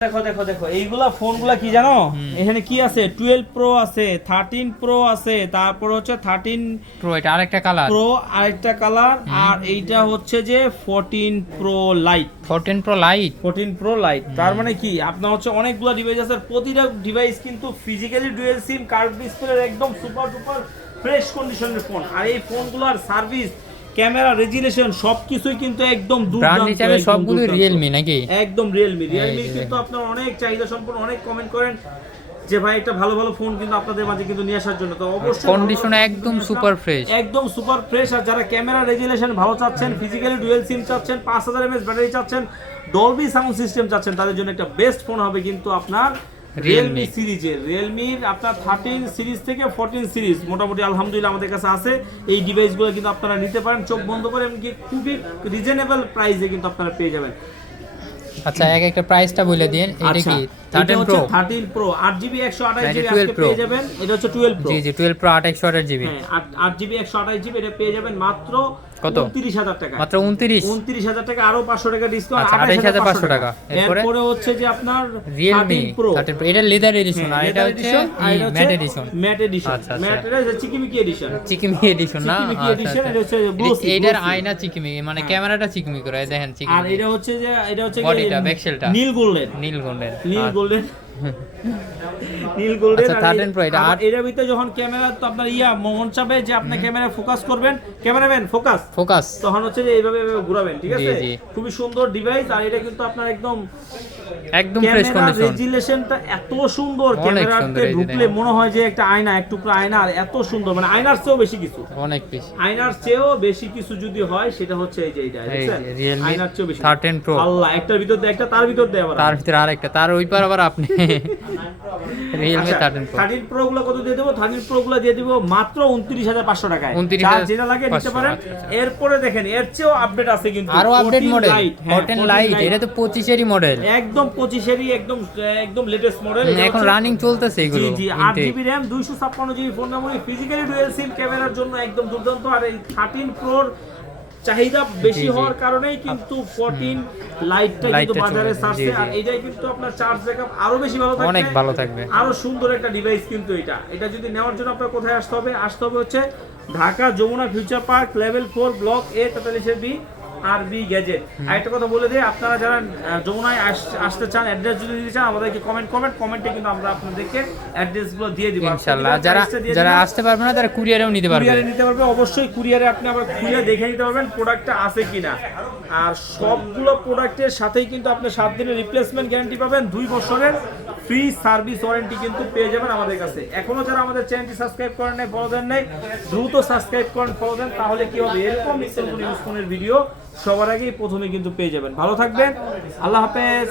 দেখো দেখো দেখো এইগুলা ফোনগুলা কি জানো? এখানে কি আছে? টুয়েলভ প্রো আছে থার্টিন প্রো আছে তারপর হচ্ছে থার্টিন প্রো এটা আরেকটা কালার প্রো আরেকটা কালার আর এইটা হচ্ছে যে fourteen pro lite fourteen pro lite fourteen pro lite তার মানে কি? আপনার হচ্ছে অনেকগুলো ডিভাইস আছে প্রতিটা ডিভাইস কিন্তু ফিজিক্যালি ডুয়েল সিম ডিসপ্লে একদম সুপার সুপার ফ্রেশ কন্ডিশনের ফোন আর এই ফোনগুলোর সার্ভিস ক্যামেরা রেজুলেশন সবকিছুই কিন্তু একদম ব্র্যান্ড হিসাবে সবগুলো। রিয়েলমি নাকি? একদম এই রিয়েলমি কিন্তু। আপনার অনেক চাহিদা সম্পন্ন অনেক কমেন্ট করেন যে ভাই একটা ভালো ভালো ফোন কিন্তু আপনাদের মাঝে কিন্তু নিয়ে আসার জন্য। তো অবশ্যই কন্ডিশন একদম সুপার ফ্রেশ একদম সুপার ফ্রেশ আর যারা ক্যামেরা রেজুলেশন ভালো চাচ্ছেন ফিজিক্যালি ডুয়েল সিম চাচ্ছেন পাঁচ হাজার এমএস ব্যাটারি চাচ্ছেন ডলবি সাউন্ড সিস্টেম চাচ্ছেন তাদের জন্য একটা বেস্ট ফোন হবে কিন্তু আপনার রিয়েলমি। সিরিজের রিয়েলমির আপনার থার্টিন সিরিজ থেকে ফোরটিন সিরিজ মোটামুটি আলহামদুলিল্লাহ আমাদের কাছে আছে এই ডিভাইসগুলো কিন্তু আপনারা নিতে পারেন, চোখ বন্ধ করে, এমনকি খুবই রিজনেবল প্রাইসে কিন্তু আপনারা পেয়ে যাবেন আচ্ছা এক একটা প্রাইসটা বলে দিন এটা কি? থার্টিন প্রো থার্টিন প্রো আট জিবি একশো আঠাশ এটা জিবি 12 আজকে পেয়ে যাবেন এটা হচ্ছে twelve pro G G twelve pro আট একশো আঠাশ জিবি হ্যাঁ আট- আট জিবি একশো আঠাশ জিবি এটা পেয়ে যাবেন মাত্র কত? উনত্রিশ হাজার টাকা। মাত্র উনত্রিশ? উনত্রিশ হাজার টাকা আরও পাঁচশো টাকা ডিসকাউন্ট আচ্ছা, 28,500 টাকা। এরপরে? এরপরে হচ্ছে যে আপনার প্রো থার্টিন প্রো এটা লেদার এডিশন আর এটা হচ্ছে ম্যাট এডিশন ম্যাট এডিশন আচ্ছা, আচ্ছা। ম্যাট এটা হচ্ছে চিকিমিকি এডিশন চিকিমি এডিশন না? চিকিমিকি আচ্ছা, edition, আচ্ছা। এটা হচ্ছে blue এটা- seal, এইটার blue seal। আয়না চিকিমি মানে ক্যামেরাটা চিকিমি করে দেখেন আর এটা হচ্ছে যে এটা হচ্ছে Bodyটা, backshellটা। নীল গোল্ডেন নীল গোল্ডেন নীল গোল্ডেন নীল গোল্ডেন আচ্ছা, 13 এটা আট- এর ভিতরে যখন ক্যামেরা তো আপনার ইয়া মন চাবে যে আপনি ক্যামেরা ফোকাস করবেন। ক্যামেরাম্যান ফোকাস ফোকাস তখন হচ্ছে যে এইভাবে ঘোরাবেন ঠিক আছে। খুবই সুন্দর ডিভাইস আর এটা কিন্তু আপনার একদম একদম ফ্রেশ কন্ডিশন রেজুলেশনটা এত সুন্দর ক্যামেরাতে ঢুকলে মনে হয় যে একটা আয়না এক টুকরো আয়না আর এত সুন্দর মানে আয়নার চেয়েও বেশি কিছু। অনেক বেশি। আয়নার চেয়েও বেশি কিছু যদি হয় সেটা হচ্ছে এই যে Realme আয়নার চেয়েও বেশি। 13 Pro। আল্লাহ একটার ভিতর দিয়ে একটা তার ভিতর দিয়ে আবার তার ভিতরে আরেকটা তার ওই পার আবার আপনি। রিয়েলমি থার্টিন থার্টিন প্রো গুলো কত দিয়ে দেবো? থার্টিন প্রো গুলো দিয়ে দিব মাত্র উনত্রিশ হাজার পাঁচশো টাকায়। যেটা লাগে নিতে পারেন। এরপরে দেখেন এর চেয়েও আপডেট আছে কিন্তু। আরও আপডেট মডেল ফোরটিন লাইট এটা তো পঁচিশেরই মডেল একদম পঁচিশেরই একদম একদম লেটেস্ট মডেল এখন রানিং চলতেছে এগুলো জি আট জিবি র্যাম দুইশো ছাপ্পান্ন GB phone memory physically dual SIM ক্যামেরার জন্য একদম দুর্দান্ত। আর এই থার্টিন প্রোর চাহিদা বেশি। হওয়ার কারণেই কিন্তু ফোরটিন লাইটটা কিন্তু বাজারে ছাড়ছে। আর এটাই কিন্তু আপনার চার্জ ব্যাকআপ আরও বেশি ভালো থাকবে। অনেক ভালো থাকবে। আরও সুন্দর একটা ডিভাইস কিন্তু এটা। এটা যদি নেওয়ার জন্য আপনার কোথায় আসতে হবে? আসতে হবে হচ্ছে Dhaka Jamuna future park level four block A তেতাল্লিশের B আর বি গ্যাজেট আরেকটা কথা বলে দিই আপনারা যারা যমুনায় আসতে চান অ্যাড্রেস যদি দিতে চান আমাদেরকে কমেন্ট করবেন কমেন্টে কিন্তু আমরা আপনাদেরকে অ্যাড্রেসগুলো দিয়ে দিব। ইনশাআল্লাহ যারা যারা আসতে পারবে না তারা কুরিয়ারেও নিতে পারবে। কুরিয়ারে নিতে পারবে। অবশ্যই কুরিয়ারে আপনি আবার খুলে দেখে নিতে পারবেন প্রোডাক্টটা আছে কিনা। আর সবগুলো প্রোডাক্টের সাথেই কিন্তু আপনি সাত দিনের রিপ্লেসমেন্ট গ্যারান্টি পাবেন দুই বছরের। ফ্রি সার্ভিস ওয়ারেন্টি কিন্তু পেয়ে যাবেন আমাদের কাছে। এখনও যারা আমাদের চ্যানেলটি সাবস্ক্রাইব করেন নাই ফলো দেন নাই, দ্রুত সাবস্ক্রাইব করেন ফলো দেন, তাহলে কি হবে? এরকম নিত্য ইউজ ফোনের ভিডিও সবার আগেই প্রথমে কিন্তু পেয়ে যাবেন। ভালো থাকবেন, আল্লাহ হাফেজ।